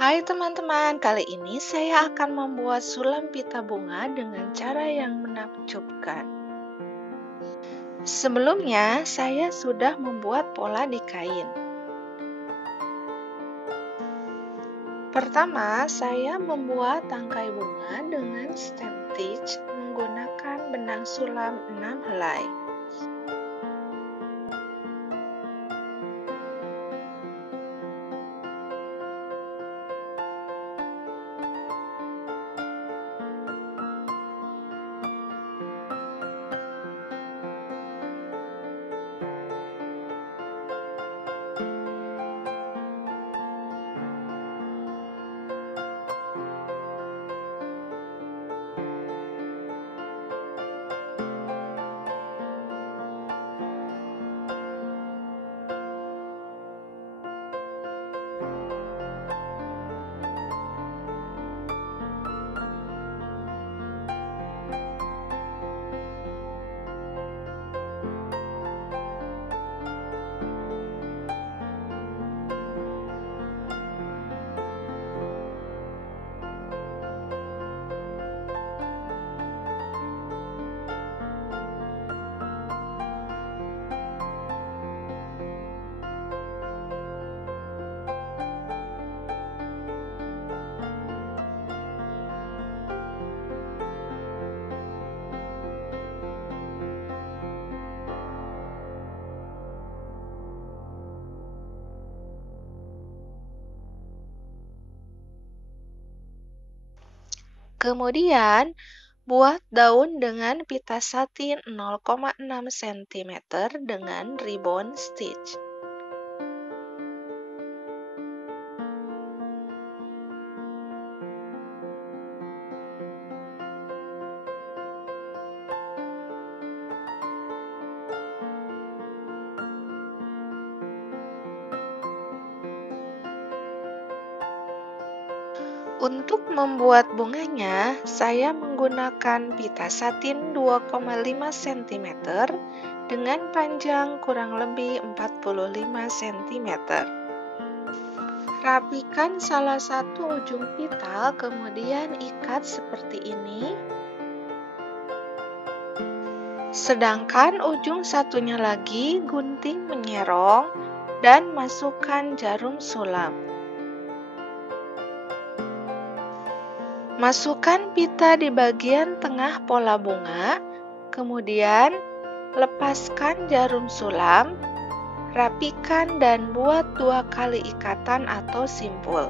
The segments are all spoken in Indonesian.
Hai teman-teman, kali ini saya akan membuat sulam pita bunga dengan cara yang menakjubkan. Sebelumnya, saya sudah membuat pola di kain. Pertama, saya membuat tangkai bunga dengan stem stitch menggunakan benang sulam 6 helai. Kemudian, buat daun dengan pita satin 0,6 cm dengan ribbon stitch. Untuk membuat bunganya, saya menggunakan pita satin 2,5 cm dengan panjang kurang lebih 45 cm. Rapikan salah satu ujung pita, kemudian ikat seperti ini. Sedangkan ujung satunya lagi gunting menyerong dan masukkan jarum sulam. Masukkan pita di bagian tengah pola bunga, kemudian lepaskan jarum sulam, rapikan dan buat 2 kali ikatan atau simpul.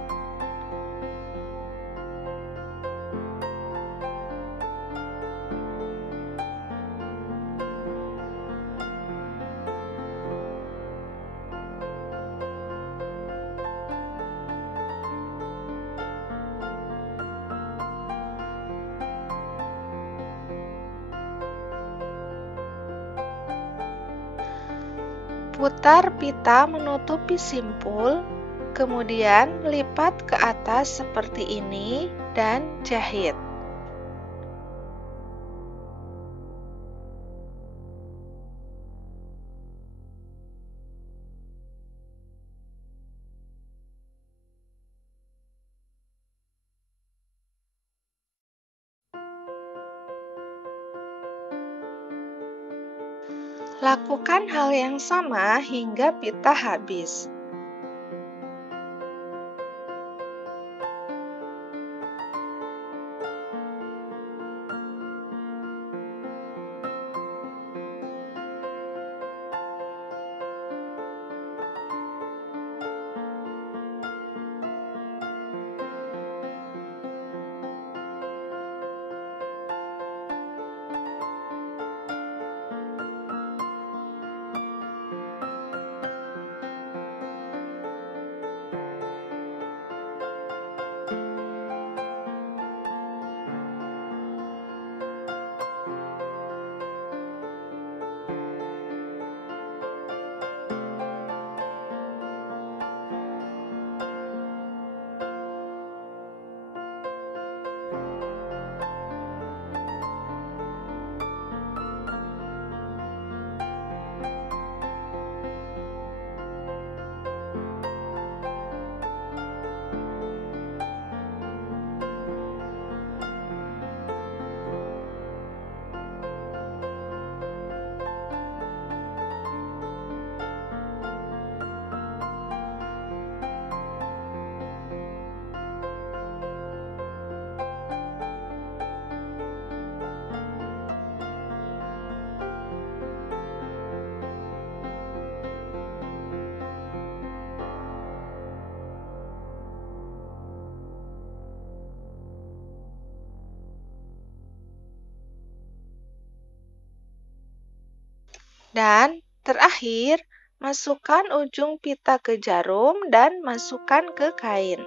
Putar pita menutupi simpul, kemudian lipat ke atas seperti ini dan jahit. Lakukan hal yang sama hingga pita habis. Dan terakhir, masukkan ujung pita ke jarum dan masukkan ke kain.